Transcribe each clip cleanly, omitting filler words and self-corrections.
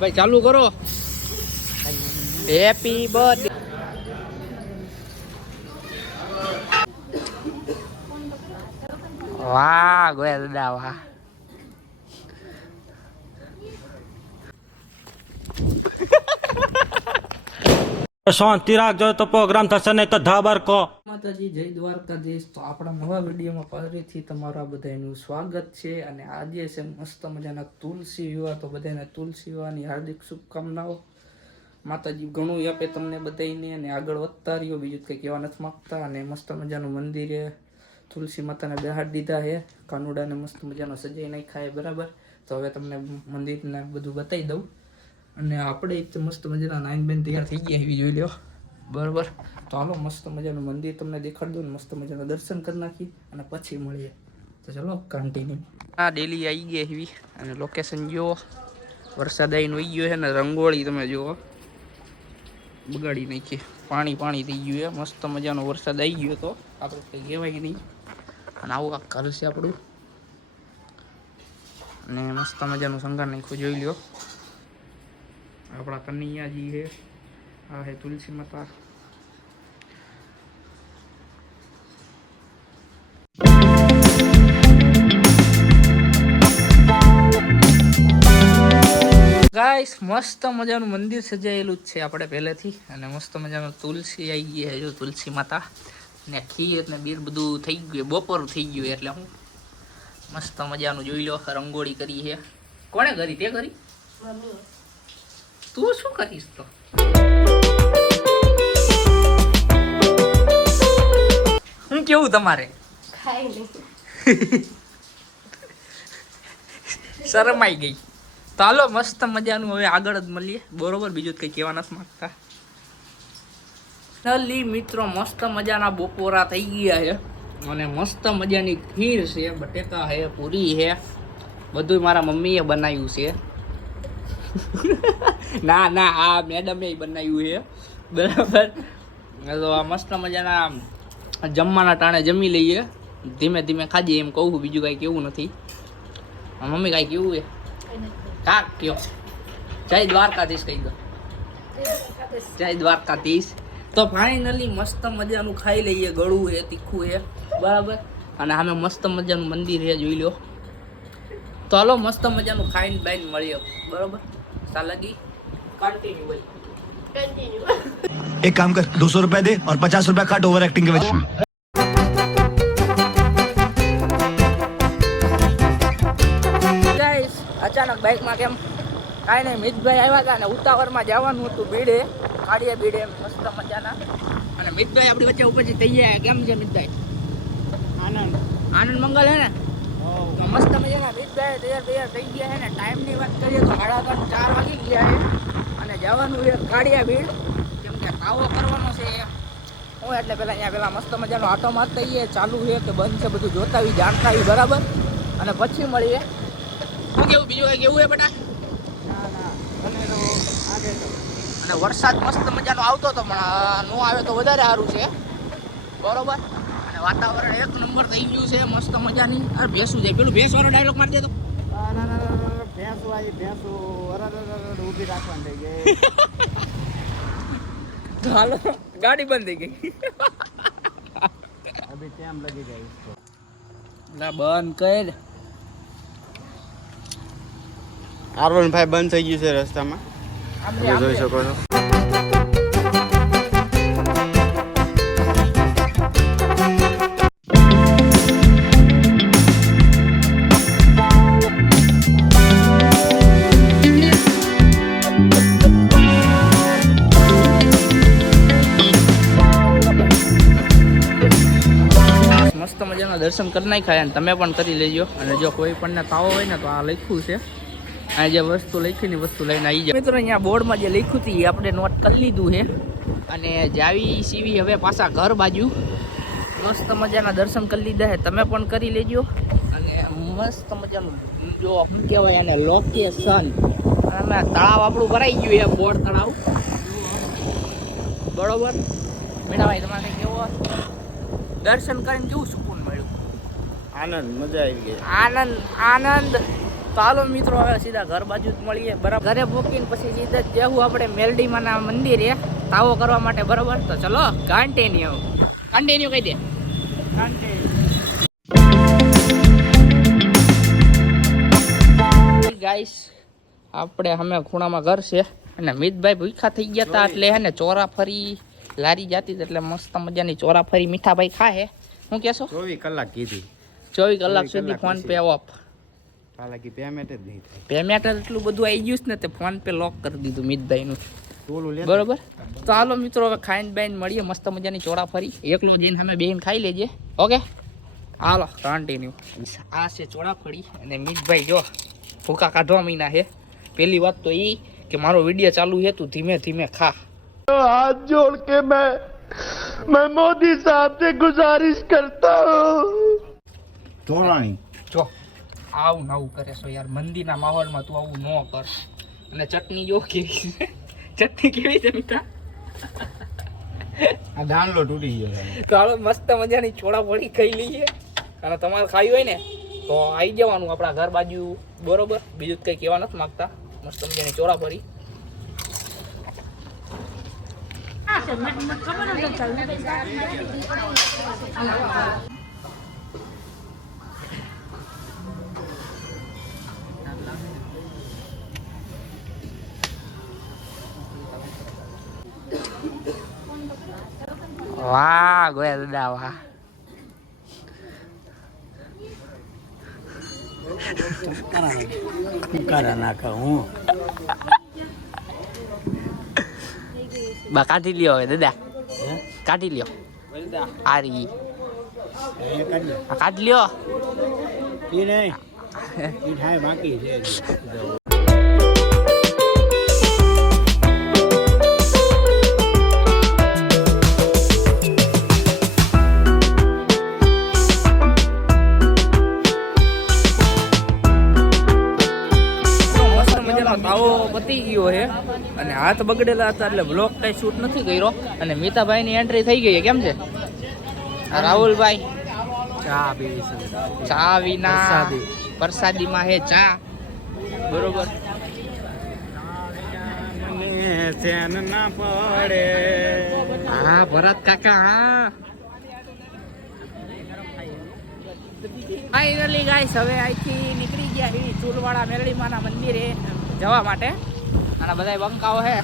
ભાઈ ચાલુ કરો. Happy birthday. વાહ ગોયા દાદા વાહ. શાંતિ રાખજો તો પ્રોગ્રામ થશે નહીં તો ધાબર કો. માતાજી જય દ્વારકાધીશ. તો આપણા નવા વિડીયોમાં ફરીથી તમારા બધાનું સ્વાગત છે. અને આજે છે મસ્ત મજાના તુલસી વિવાહ. તો બધાને તુલસી વિવાહની હાર્દિક શુભકામનાઓ. માતાજી ઘણું આપે તમને બધાને અને આગળ વધતા રહ્યો. બીજું કંઈ કહેવા નથી માગતા. અને મસ્ત મજાનું મંદિરે તુલસી માતાને બેહાડી દીધા છે. કાનુડાને મસ્ત મજાનો સજાઈ નાખ્યા બરાબર. તો હવે તમને મંદિરને બધું બતાવી દઉં. અને આપણે મસ્ત મજાના નાઈન બેન તૈયાર થઈ ગયા એવી જોઈ લો બરાબર. તો હાલો મસ્ત મજાનું મંદિર તમને દેખાડી દઉં. મસ્ત મજાના દર્શન કરી નાખી અને પછી મળીએ. તો ચલો કન્ટિન્યુ. હા ડેલી આવી ગઈ એવી અને લોકેશન જુઓ. વરસાદ આવીને વહી ગયો છે ને રંગોળી તમે જુઓ બગાડી નાખી. પાણી પાણી થઈ ગયું છે. મસ્ત મજાનો વરસાદ આવી ગયો તો આપણે કંઈ કહેવાય નહીં. અને આવું આ ઘર છે આપણું. અને મસ્ત મજાનું શણગાર નાખ્યું જોઈ લો. આપણા કનૈયાજી છે. આ હે તુલસી માતા. ગાઈસ મસ્ત મજાનું મંદિર સજાયેલું જ છે આપણે પહેલેથી. અને મસ્ત મજાનું તુલસી આવી ગઈ છે જો તુલસી માતા. ને ખીર ને બીર બધું થઈ ગયું. બપોર થઈ ગયું એટલે હું મસ્ત મજાનું જોઈ લો. રંગોળી કરી છે. કોણે કરી? તે કરી? તું શું કરીશ તો? હું કેવું તમારે? શરમાઈ ગઈ. તો હાલો મસ્ત મજાનું હવે આગળ જ મળીએ બરોબર. બીજું કંઈ કહેવા નથી માંગતા. નલી મિત્રો મસ્ત મજાના બપોરા થઈ ગયા છે. અને મસ્ત મજાની ખીર છે, બટેકા છે, પૂરી છે, બધું મારા મમ્મીએ બનાવ્યું છે. ના ના આ મેડમે બનાવ્યું છે બરાબર. તો આ મસ્ત મજાના જમવાના ટાણે જમી લઈએ. ધીમે ધીમે ખાજે એમ કહું. બીજું કાંઈ કેવું નથી. મમ્મી કાંઈ કેવું છે? કાક કયો. જય દ્વારકાધીશ કહી દો. જય દ્વારકાધીશ. તો ફાઇનલી મસ્ત મજાનું ખાઈ લઈએ. ગળું છે, તીખું છે બરાબર. અને સામે મસ્ત મજાનું મંદિર છે જોઈ લો. તો હાલો મસ્ત મજાનું ખાઈને બાઈને મળીએ બરોબર. સાલગી कंटिन्यू भाई कंटिन्यू. एक काम कर 200 रुपए दे और 50 रुपए काट ओवर एक्टिंग के वजह. गाइस अचानक बाइक में केम काई नहीं मितभाई આવ્યા હતા ને ઉતાવળમાં જવાનું હતું બીડે કાડિયા બીડે મસ્ત મજાના. અને મિતભાઈ આપણી વચ્ચે ઉપરથી થઈ ગયા. કેમ છે મિતભાઈ? આનંદ આનંદ મંગલ હે ને? તો મસ્ત મજાના મિતભાઈ તૈયાર થઈ ગયા છે ને. ટાઈમની વાત કરીએ તો 3:30 વાગી ગયા છે. અને જવાનું છે કાડિયા બીડ. કેમ કે તાવો કરવાનો છે હું એટલે પહેલાં મસ્ત મજાનો આટો મારતા આવીએ. ચાલુ છે કે બંધ છે બધું જોતા આવી જાણકારી બરાબર. અને પછી મળીએ. શું કેવું? બીજું કંઈ કેવું છે બેટા? અને વરસાદ મસ્ત મજાનો આવતો હતો પણ ન આવે તો વધારે સારું છે બરોબર. અને વાતાવરણ એક નંબર થઈ ગયું છે મસ્ત મજાની. અરે ભેંસું જાય. પેલું ભેંસ વાળો ડાયલોગ મારી દે તો. ઊભી રાખવાની થઈ ગઈ. હાલો ગાડી બંધ થઈ ગઈ. અભી કેમ લગી જાય इसको. ના બંધ કર. R1 ભાઈ બંધ થઈ ગયું છે રસ્તામાં. તમે જોઈ શકો છો. મસ્ત મજાના દર્શન કરી નાખ્યા અને તમે પણ કરી લેજો. અને જો કોઈ પણ તાવો હોય ને તો આ લખ્યું છે. આ જે વસ્તુ લખી ને વસ્તુ લઈને આવી જાય. મિત્રો અહીંયા બોર્ડમાં જે લખ્યું હતું એ આપણે નોટ કરી લીધું છે. અને જાવી સીવી હવે પાછા ઘર બાજુ. મસ્ત મજાના દર્શન કરી લીધા છે. તમે પણ કરી લેજો. અને મસ્ત મજાનું જો શું કહેવાય એને લોકેશન. અને તળાવ આપણું ભરાઈ ગયું છે. બોર્ડ તળાવ બરોબર. મેળાભાઈ તમારે કેવો દર્શન કરીને કેવું સુકૂન મળ્યું? આનંદ મજા આવી ગઈ. આનંદ આનંદ તો હાલો મિત્રો હવે સીધા ઘર બાજુ જ મળીએ બરાબર. ઘરે મૂકીને પછી સીધા જ જવું આપણે મેલડીમાના મંદિરે તાવો કરવા માટે બરાબર. તો ચલો કન્ટિન્યુ કહી દે. ગાઈસ આપણે અમે ખૂણામાં ઘર છે અને મિતભાઈ ભૂખા થઈ ગયા હતા એટલે હે ને ચોરાફરી લારી જાતી એટલે મસ્ત મજાની ચોરાફરી મીઠાભાઈ ખાહે. શું કહેશો? 24 કલાક કીધી. 24 કલાક સુધી ફોન પે ઓફ. હાલાકી પેમેન્ટ જ નહીં થાય. પેમેન્ટ એટલું બધું આવી ગયું છે ને તે ફોન પે લોક કરી દીધું મિતભાઈનું. ટોલું લે. બરોબર. તો હાલો મિત્રો હવે ખાઈને બાઈને મળીએ મસ્ત મજાની ચોરાફરી. એકલો જઈને અમે બેન ખાઈ લેજે. ઓકે હાલો કન્ટિન્યુ. આ છે ચોરાફરી અને મિતભાઈ જો ભૂકા કાઢવા મહિના છે. પહેલી વાત તો એ કે મારો વિડીયો ચાલુ છે તું ધીમે ધીમે ખા. हाथ जोड़ के मैं मोदी साहब से गुजारिश करता हूँ। तोराणी જો આવું નવું કરે છો યાર મંદિરના માહોલમાં તું આવું ન કર. અને ચટણી જો કેવી છે. ચટણી કેવી છે મીઠા? આ દાણલો તૂટી ગયો છે. તો હાલો મસ્ત મજાની ચોરાફળી ખાઈ લઈએ. અને તમારે ખાવી હોય ને તો આવી જવાનું આપણા ઘર બાજુ બરોબર. બીજું કંઈ કહેવા નથી માગતા. મસ્ત મજાની ચોરાફળી. વાહ ગોયા દાદા વાહ. બા કાઢી લ્યો હવે દાદા. કાઢી લ્યો આરી કાઢી લ્યો. તાવો પતી ગયો છે અને હાથ બગડેલા હતા એટલે બ્લોગ કઈ શૂટ નથી કર્યો. અને મીતાભાઈ ની એન્ટ્રી થઈ ગઈ. કેમ છે રાહુલભાઈ? ચા વિના પ્રસાદીમાં હે ચા બરોબર. ચેન ના પડે. હા ભરત કાકા હા. ફાઇનલી ગાઈસ હવે અહીંથી નીકળી ગયા એવી ચૂલવાળા મેરડીમાના મંદિરે જવા માટે. અને બધા બંકાઓ હે.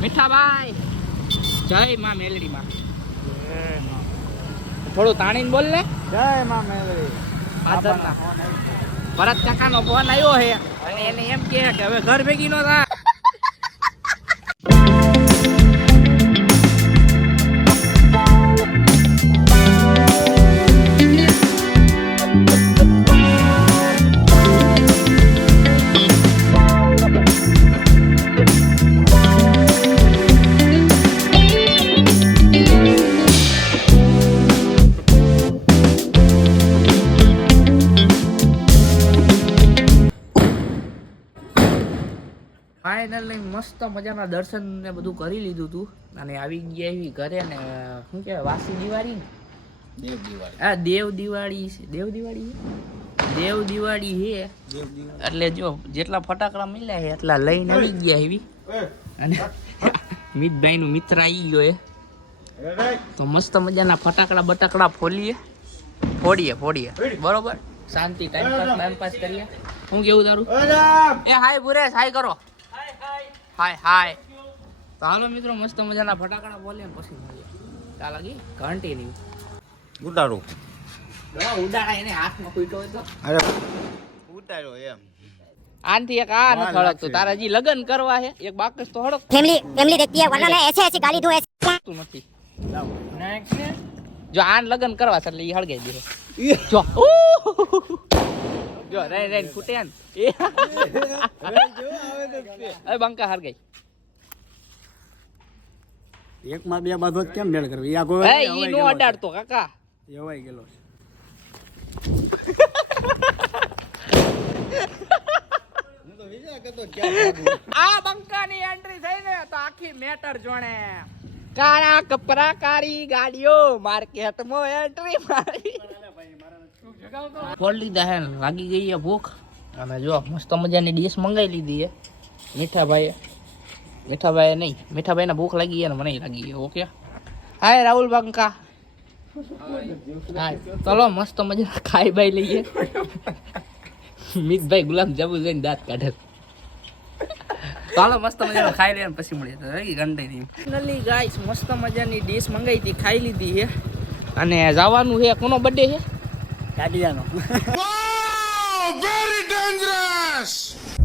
મીઠાભાઈ જય માં મેલડીમાં. થોડું તાણીને બોલ લે. જય માં મેલડી. ભરત કાકાનો ફોન આવ્યો છે અને એને એમ કહે કે હવે ઘર ભેગી નો થાય. ફાઇનલી મસ્ત મજાના દર્શન ને બધું કરી લીધું હતું અને આવી ગયા એવી ઘરે ને શું કહેવાય વાસી દિવાળી હા દેવ દિવાળી છે એટલે જો જેટલા ફટાકડા મળ્યા છે એટલા લઈને આવી ગયા એવી. અને મિતભાઈ નું મિત્ર આવી ગયો એ તો મસ્ત મજાના ફટાકડા બટાકડા ફોડીએ બરોબર. શાંતિ ટાઈમ પાસ કરીએ. હું કેવું તારું? એ હાય પુરેશ હાય કરો. હાય તો હાલો મિત્રો મસ્ત મજાના ફટાકડા બોલે પછી મળીએ. ચાલ લાગી કન્ટિન્યુ ઉતારું. ઉડાડા એને હાથમાં કૂટ્યો હોય તો અરે ઉતાર્યો એમ. આનથી એક આ નથી હળકતું. તારા હજી લગન કરવા છે એક બાકસ તો હળક फैमिली देखती है वरना मैं ऐसे ऐसे गाली दूं ऐसे તું નથી. જો આન લગન કરવા છે એટલે ઈ હળગાઈ દે. જો જો રે ફૂટે ને એ બંકા હળગાઈ. એક માં બે બાજુ કેમ મેળ કરવી? આ કોઈ એ ઈ નો અડાડતો કાકા. એવાય ગેલો છે. હું તો વિચાર કરતો ક્યાં આ બંકાની એન્ટ્રી થઈ ને તો આખી મેટર જોણે. કાળા કપરા કાળી ગાડીઓ માર્કેટમાં એન્ટ્રી મારી. ફોડ લીધા હે ને લાગી ગઈ છે ભૂખ અને જો મસ્ત મજાની ડીશ મંગાવી લીધી છે મીઠાભાઈએ નહીં મીઠાભાઈને ભૂખ લાગી છે ને મને લાગી છે ઓકે હાય રાહુલ બંકા હાય ચલો મસ્ત મજા ખાઈ બાઈ લઈએ મિતભાઈ ગુલાબ જાંબુ જોઈને દાંત કાઢે ચાલો મસ્ત મજાનો ખાઈ લઈએ પછી મળીએ તો ઘંટાઈ ફાઇનલી ગાઈસ મસ્ત મજાની ડીશ મંગાવી હતી ખાઈ લીધી છે અને જવાનું છે કોનો બર્થડે છે ગાડિયાનો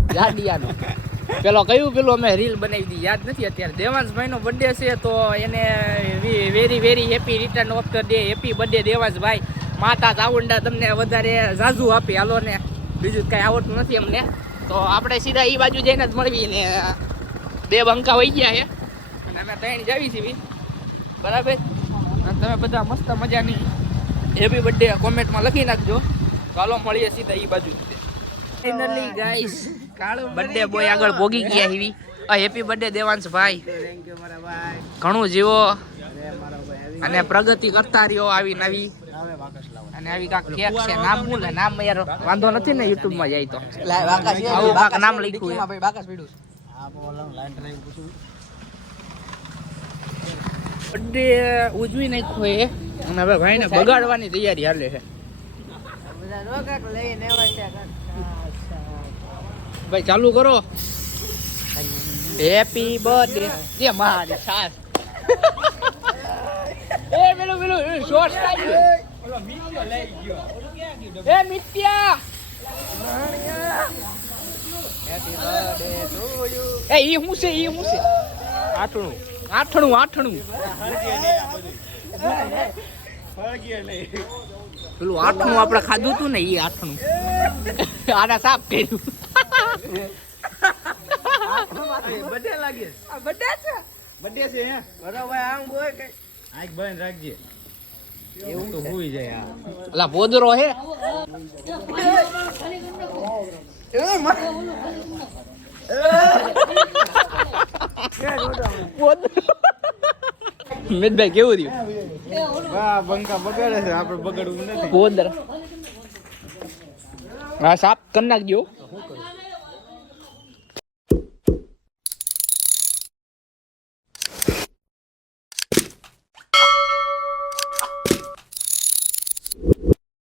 ગાડિયાનો પેલું અમે રીલ બનાવી હતી યાદ નથી અત્યારે દેવાંશભાઈનો બર્થડે છે તો એને very very happy return of the day happy birthday દેવાંશભાઈ માતા ચાઉંડા તમને વધારે ઝાઝુ આપી હાલો ને બીજું કાંઈ આવડતું નથી અમને તો આપણે સીધા એ બાજુ જઈને જ મળવી ને બે બંકા વહી ગયા છે અને અમે ત્રણ જાવી છીએ બરાબર અને તમે બધા મસ્ત મજાની હેપી બર્થડે કોમેન્ટમાં લખી નાખજો ચાલો મળીએ સીધા એ બાજુ ફાઇનલી ગાઈસ બર્થડે બોય આગળ ભોગી ગયા હેવી હેપી બર્થડે દેવાંશભાઈ ઘણું જીવો અને પ્રગતિ કરતા રહ્યો આવી નવી અને આવી કાંક કેક છે નામ શું લે નામ યાર વાંધો નથી ને યુટ્યુબ માં જાય તો આવું કાંક નામ લખ્યું છે બર્થડે ઉજવી નાખ્યો એ અને હવે ભાઈને બગાડવાની તૈયારી હાલે છે ભાઈ ચાલુ કરો હેપી બર્થડે જે મારે સાસ એ પેલું શોર્ટ ઓલો મિત્યા લઈ ગયો એ મિત્યા હેપી બર્થડે ટુ યુ એ ઈ હું છે આઠણું પેલું આઠણું આપણે ખાધું તું ને ઈ આઠણું આના સાફ કર્યું બર્થડે લાગે બર્થડે છે હે બરાબર આમ બોય કે આંખ બંધ રાખજે એવું તો હોઈ જાય અલા બોદરો હે મિતભાઈ કેવું રહ્યું વાહ બંકા બગાડે છે આપણે બગાડવું નથી બોદર હા સાફ કરી નાખજો